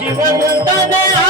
जीवन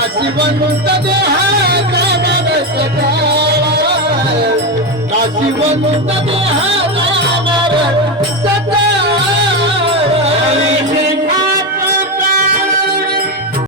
काशी बनून देहा काशी बनून देहा